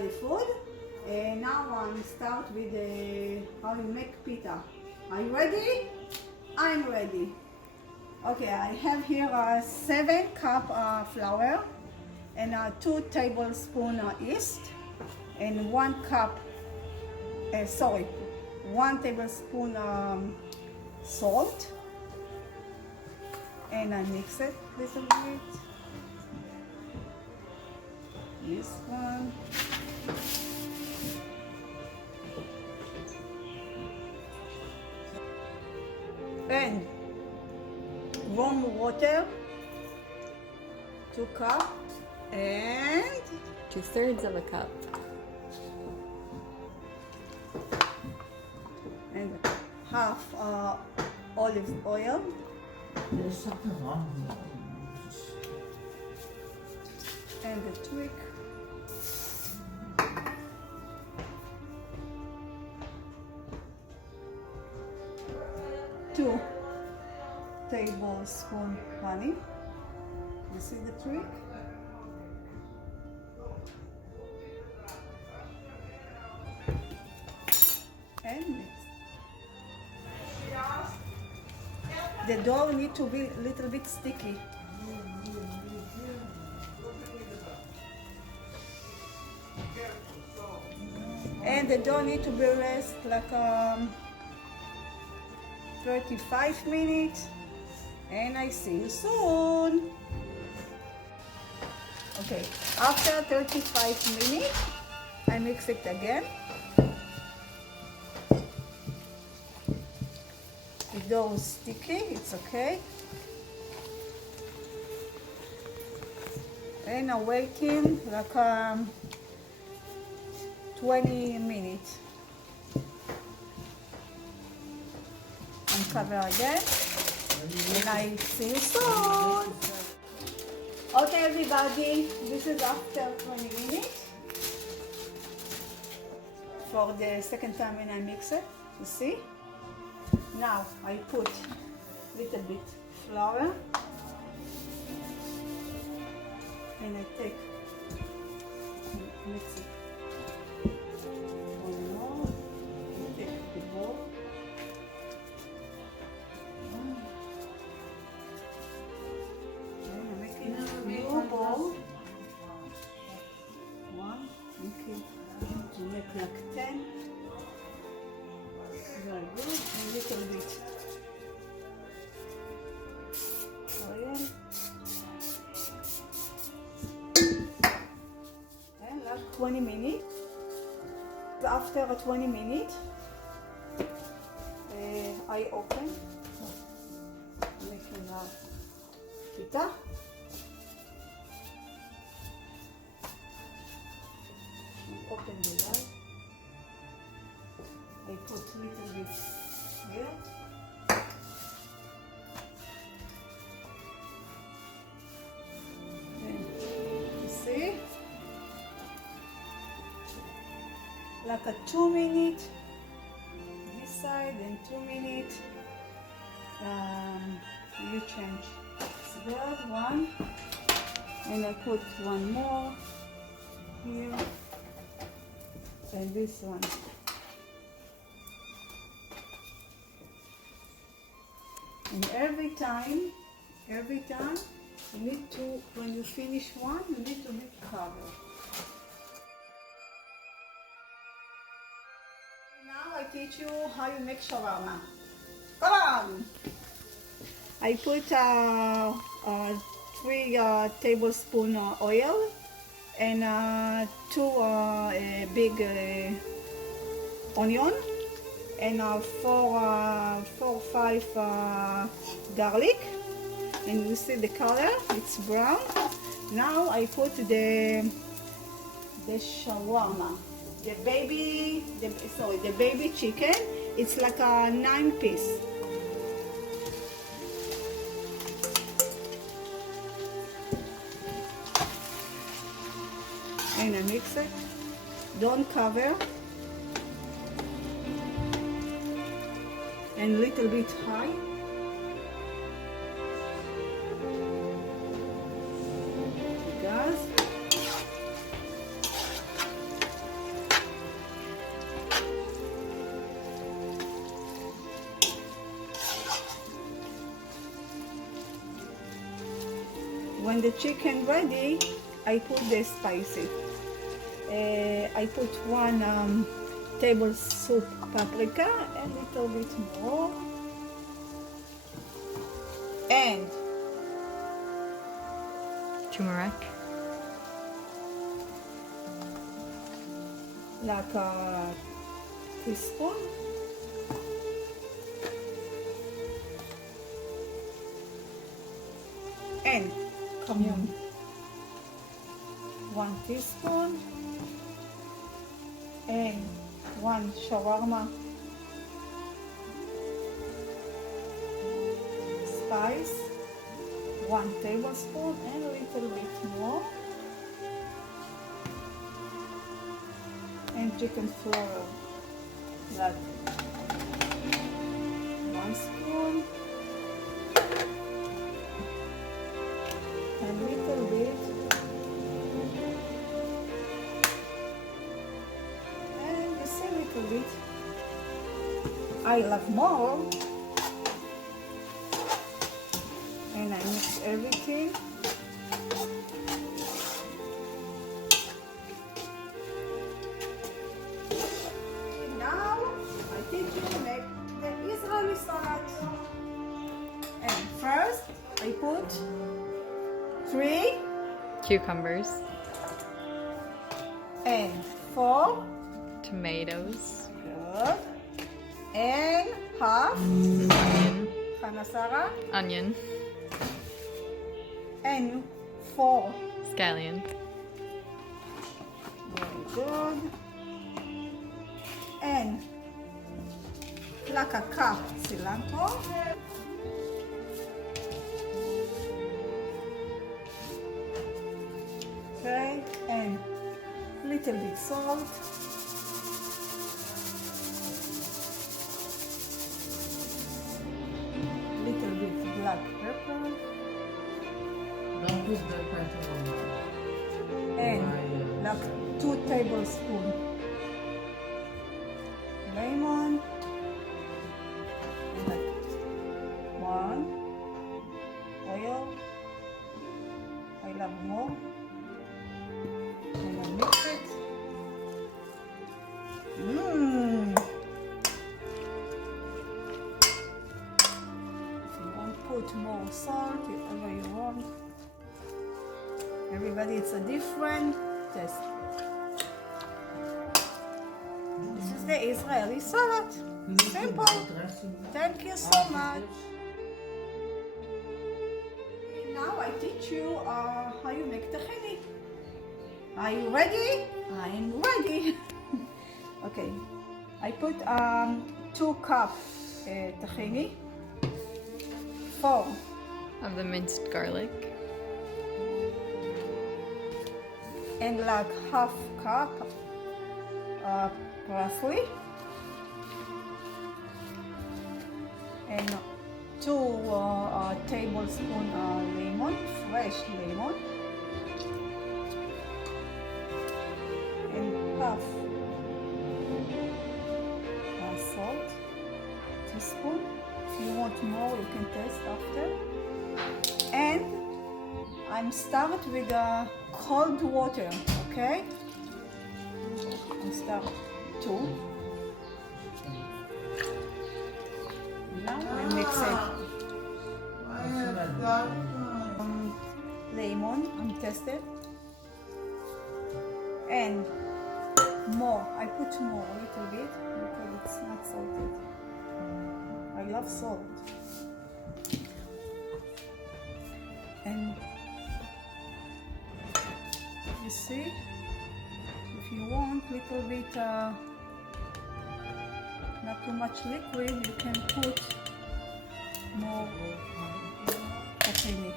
Israeli food. Now I start with how you make pita. Are you ready? I'm ready. Okay, I have here 7 cup flour and 2 tablespoons yeast and 1 tablespoon salt, and I mix it a little bit. This one. And warm water, 2 cups, and 2/3 of a cup. and half olive oil, There's something wrong with and a twig. Two tablespoons honey. You see the trick? And mix. The dough need to be a little bit sticky. And the dough need to be rest like 35 minutes. And I see you soon. Okay, after 35 minutes, I mix it again. The dough is sticky, it's okay. And I'm waiting like 20 minutes. And cover again. And I see you soon. Okay, everybody, this is after 20 minutes. For the second time when I mix it, you see? Now I put little bit flour, and I take mix it. One more, take the bowl. And I make it a new bowl. One, okay, to make like 10. Very good, a little bit oil, and like 20 minutes. After 20 minutes, I open, making a pita. Open the light. I put a little bit here. And you see, like a 2 minutes this side and 2 minutes. You change. It's good, one, and I put one more here, and this one. And every time, you need to, when you finish one, you need to make cover. Now I teach you how you make shawarma. Come on! I put 3 tablespoons oil and 2 big onion, and 4 or 5 garlic, and you see the color, it's brown. Now I put the shawarma, the baby chicken. It's like a 9 piece. And I mix it. Don't cover. And a little bit high. Gas. when the chicken ready, I put the spicy. I put 1 tablespoon paprika, a little bit more, and Turmeric. like a teaspoon. And cumin, 1 teaspoon, and 1 shawarma spice, 1 tablespoon, and a little bit more, and chicken flour, like 1 spoon, and a little bit, and just a little bit. I love more, and I mix everything. And now I teach you to make the Israeli salad. And first I put 3 Cucumbers. and 4, Tomatoes. good, and half Onion. Hanasara, Onion. and 4. Scallion. Very good. And like a cup cilantro. Okay, and little bit salt. Little bit black pepper. Don't put the pepper on And like 2 tablespoons lemon, and like 1 oil. I love more, and I mix it. If you want, put more salt, whatever you want. Everybody, it's a different taste. This is the Israeli salad. Simple. Thank you so much. Now I teach you how you make tahini. Are you ready? I'm ready. Okay. I put 2 cups tahini, 4 Of the minced garlic. and like half cup parsley, and 2 tablespoons lemon, fresh lemon, and half salt, teaspoon. If you want more, you can taste after. And I'm start with cold water, okay? I start 2. Now I mix it. Lemon, I'm tested. And more, I put more, a little bit, because it's not salted. I love salt. And you see, if you want little bit not too much liquid, you can put more tahini.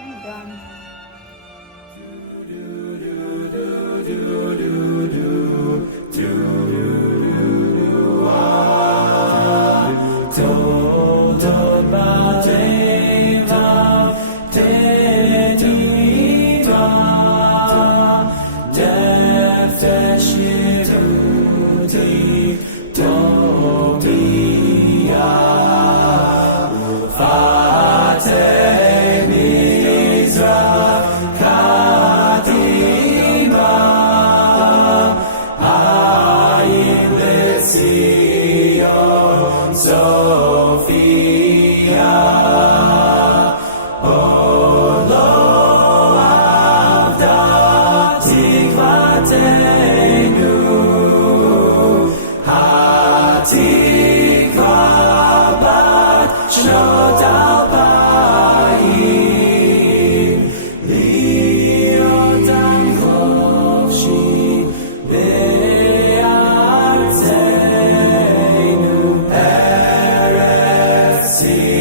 And done. Todo bateva, te Say